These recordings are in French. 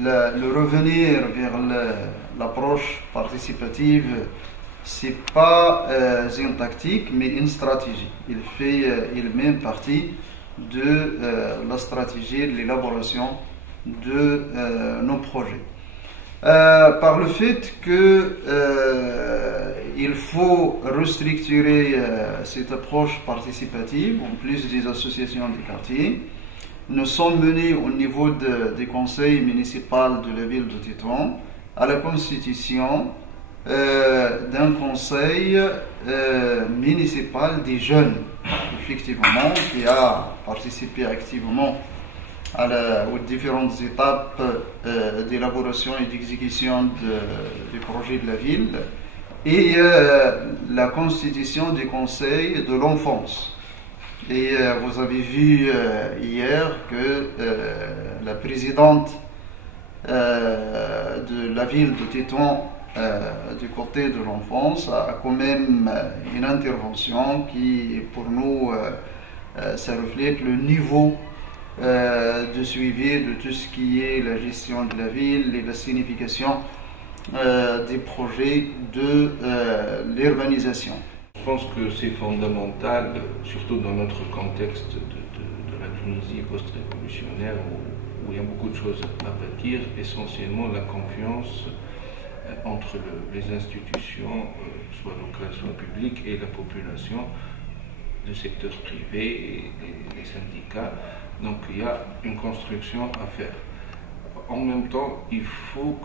Le revenir vers l'approche participative, c'est pas une tactique, mais une stratégie. Il fait même partie de la stratégie de l'élaboration de nos projets. Par le fait qu'il faut restructurer cette approche participative, en plus des associations des quartiers, nous sommes menés au niveau des conseils municipaux de la ville de Tétouan à la constitution d'un conseil municipal des jeunes, effectivement, qui a participé activement aux différentes étapes d'élaboration et d'exécution du projet de la ville, et la constitution du conseil de l'enfance. Et vous avez vu hier que la présidente de la ville de Tétouan du côté de l'enfance a quand même une intervention qui, pour nous, ça reflète le niveau de suivi de tout ce qui est la gestion de la ville et la signification des projets de l'urbanisation. Je pense que c'est fondamental, surtout dans notre contexte de la Tunisie post-révolutionnaire où il y a beaucoup de choses à bâtir, essentiellement la confiance entre les institutions, soit locales, soit publiques, et la population, le secteur privé et les syndicats. Donc il y a une construction à faire. En même temps, il faut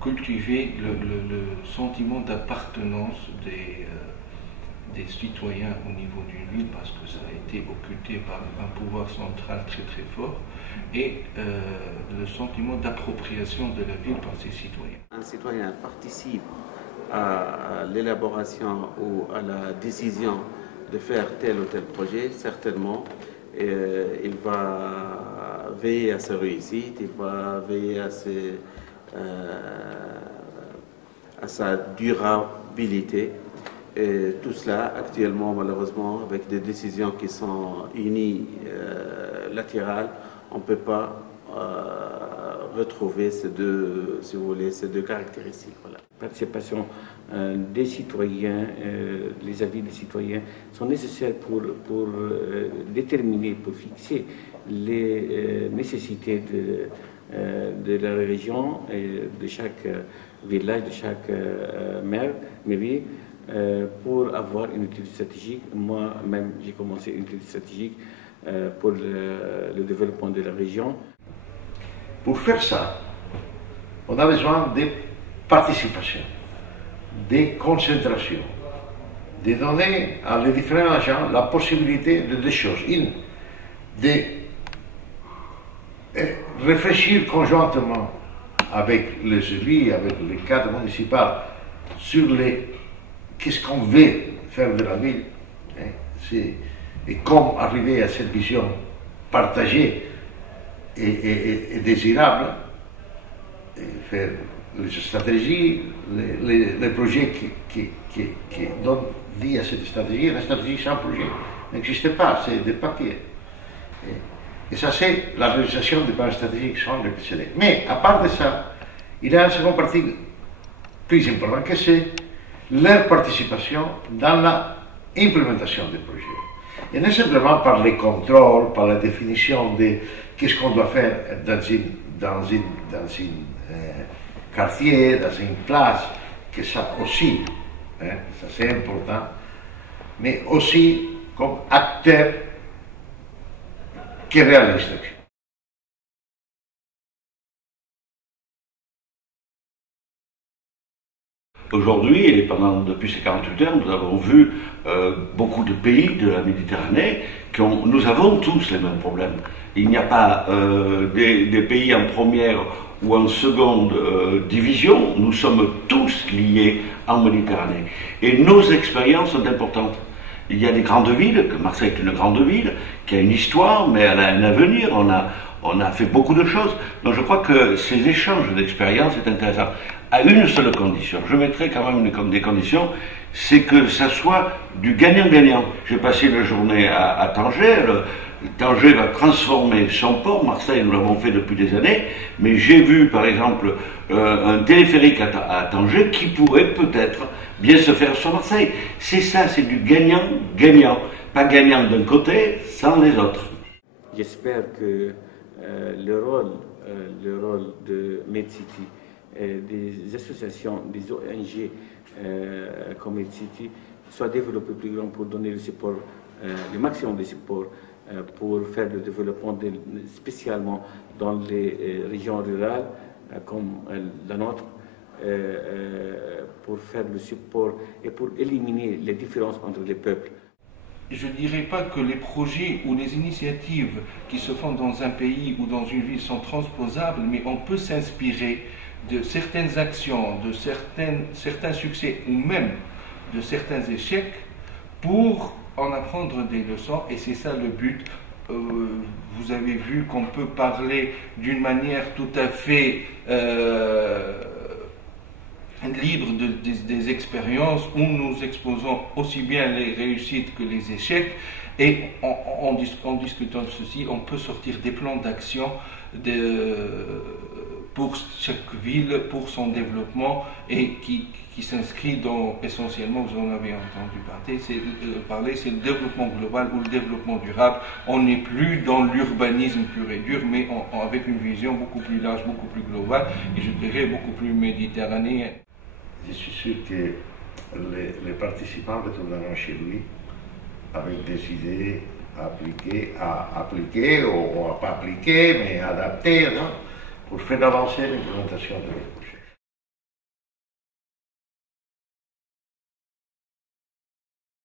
cultiver le sentiment d'appartenance des citoyens au niveau d'une ville, parce que ça a été occulté par un pouvoir central très très fort, et le sentiment d'appropriation de la ville par ses citoyens. Un citoyen participe à l'élaboration ou à la décision de faire tel ou tel projet, certainement, il va veiller à sa réussite, il va veiller à sa durabilité. Et tout cela, actuellement, malheureusement, avec des décisions qui sont unilatérales, on ne peut pas retrouver ces deux, si vous voulez, ces deux caractéristiques. Voilà. La participation des citoyens, les avis des citoyens sont nécessaires pour déterminer, pour fixer les nécessités de la région et de chaque village, de chaque mairie, pour avoir une étude stratégique. Moi-même, j'ai commencé une étude stratégique pour le développement de la région. Pour faire ça, on a besoin de participation, de concentration, de donner à les différents agents la possibilité de deux choses. Une, de réfléchir conjointement avec les élus, avec les cadres municipaux, sur qu'est-ce qu'on veut faire de la ville, et comment arriver à cette vision partagée et désirable, et faire les stratégies, les projets qui donnent vie à cette stratégie. La stratégie sans projet n'existe pas, c'est des papiers. Et ça, c'est la réalisation des plans stratégiques sans les PCD. Mais à part de ça, il y a une seconde partie plus importante, que c'est leur participation dans l'implémentation des projets. Et non simplement par les contrôles, par la définition de qu'est-ce qu'on doit faire dans un quartier, dans une place, que ça aussi, ça c'est important, mais aussi comme acteur qui réalise l'action. Aujourd'hui, et depuis ces 48 heures, nous avons vu beaucoup de pays de la Méditerranée nous avons tous les mêmes problèmes. Il n'y a pas des pays en première ou en seconde division, nous sommes tous liés en Méditerranée. Et nos expériences sont importantes. Il y a des grandes villes, que Marseille est une grande ville, qui a une histoire, mais elle a un avenir, on a fait beaucoup de choses. Donc je crois que ces échanges d'expériences sont intéressants. À une seule condition, je mettrai quand même des conditions, c'est que ça soit du gagnant-gagnant. J'ai passé la journée à Tanger, Tanger va transformer son port. Marseille, nous l'avons fait depuis des années, mais j'ai vu par exemple un téléphérique à Tanger qui pourrait peut-être bien se faire sur Marseille. C'est ça, c'est du gagnant-gagnant. Pas gagnant d'un côté sans les autres. J'espère que le rôle de MedCity, des associations, des ONG comme MedCity, soit développé plus grand pour donner le support, le maximum de support pour faire le développement, spécialement dans les régions rurales comme la nôtre, pour faire le support et pour éliminer les différences entre les peuples. Je ne dirais pas que les projets ou les initiatives qui se font dans un pays ou dans une ville sont transposables, mais on peut s'inspirer de certaines actions, de certains succès ou même de certains échecs pour en apprendre des leçons, et c'est ça le but. Vous avez vu qu'on peut parler d'une manière tout à fait libre des expériences où nous exposons aussi bien les réussites que les échecs, et en discutant de ceci, on peut sortir des plans d'action pour chaque ville, pour son développement, et qui s'inscrit dans, essentiellement, vous en avez entendu parler, c'est le développement global ou le développement durable. On n'est plus dans l'urbanisme pur et dur, mais avec une vision beaucoup plus large, beaucoup plus globale, et je dirais beaucoup plus méditerranéenne. Je suis sûr que les participants retourneront chez lui avec des idées à appliquer ou à pas appliquer, mais adapter, non, pour faire avancer l'implémentation de